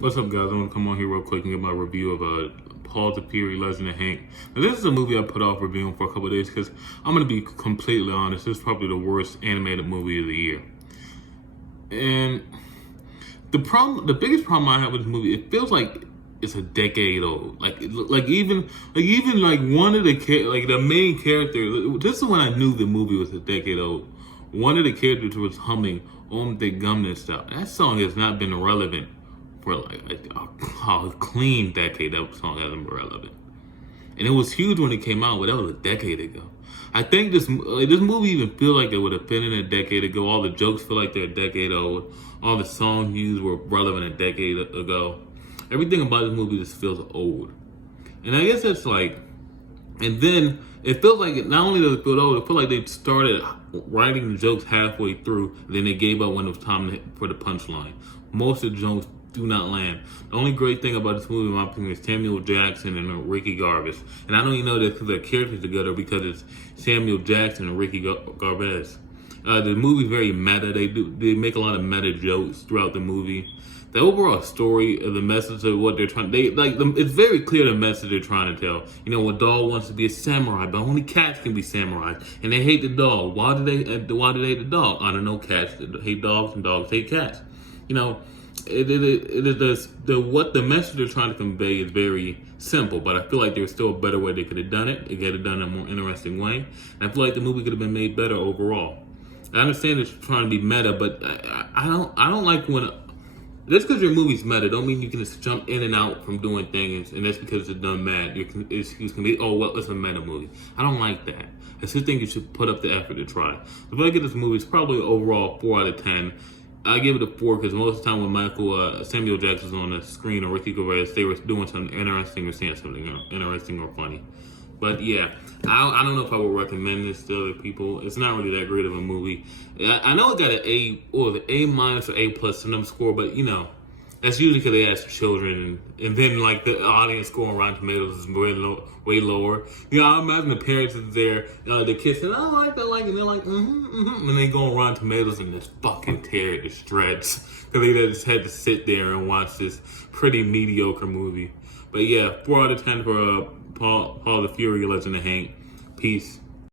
What's up, guys? I want to come on here real quick and give my review of Paws, the Fury, Legend of Hank. Now, this is a movie I put off reviewing for a couple of days because I'm going to be completely honest. This is probably the worst animated movie of the year. And the biggest problem I have with this movie, it feels like it's a decade old. Like even one of the main character. This is when I knew the movie was a decade old. One of the characters was humming "Om De Gumna Style." That song has not been relevant for a clean decade. That song hasn't been relevant, and it was huge when it came out, but that was a decade ago. I think this movie even feels like it would have been in a decade ago. All the jokes feel like they're a decade old. All the songs used were relevant a decade ago. Everything about this movie just feels old, and I guess that's like. And then it feels like not only does it feel old, it feels like they started writing the jokes halfway through, and then they gave up when it was time for the punchline. Most of the jokes do not land. The only great thing about this movie, in my opinion, is Samuel Jackson and Ricky Gervais. And I don't even know that because their characters together because it's Samuel Jackson and Ricky Gervais. The movie's very meta. They make a lot of meta jokes throughout the movie. The overall story of the message of what they're trying, it's very clear the message they're trying to tell. You know, a dog wants to be a samurai, but only cats can be samurais, and they hate the dog. Why do they hate the dog? I don't know. Cats hate dogs, and dogs hate cats. You know, what the message they're trying to convey is very simple, but I feel like there's still a better way they could have done it. They could have done it in a more interesting way, and I feel like the movie could have been made better overall. I understand it's trying to be meta, but I don't like when. Just because your movie's meta, don't mean you can just jump in and out from doing things, and that's because it's done mad. Your excuse can be, oh, well, it's a meta movie. I don't like that. I still think you should put up the effort to try. If I get this movie, it's probably overall 4 out of 10. I give it a 4 because most of the time when Samuel Jackson was on the screen or Ricky Gervais, they were doing something interesting or saying something interesting or funny. But yeah, I don't know if I would recommend this to other people. It's not really that great of a movie. I know it got an A or the A minus or A plus to them score, but you know, that's usually because they ask children, and then like the audience score on Rotten Tomatoes is way lower. You know, I imagine the parents is there, the kids say, "I like that," and they're like, and they go on Rotten Tomatoes and just fucking tear it to shreds because they just had to sit there and watch this pretty mediocre movie. But yeah, 4 out of 10 for Paul the Fury, Legend of Hank. Peace.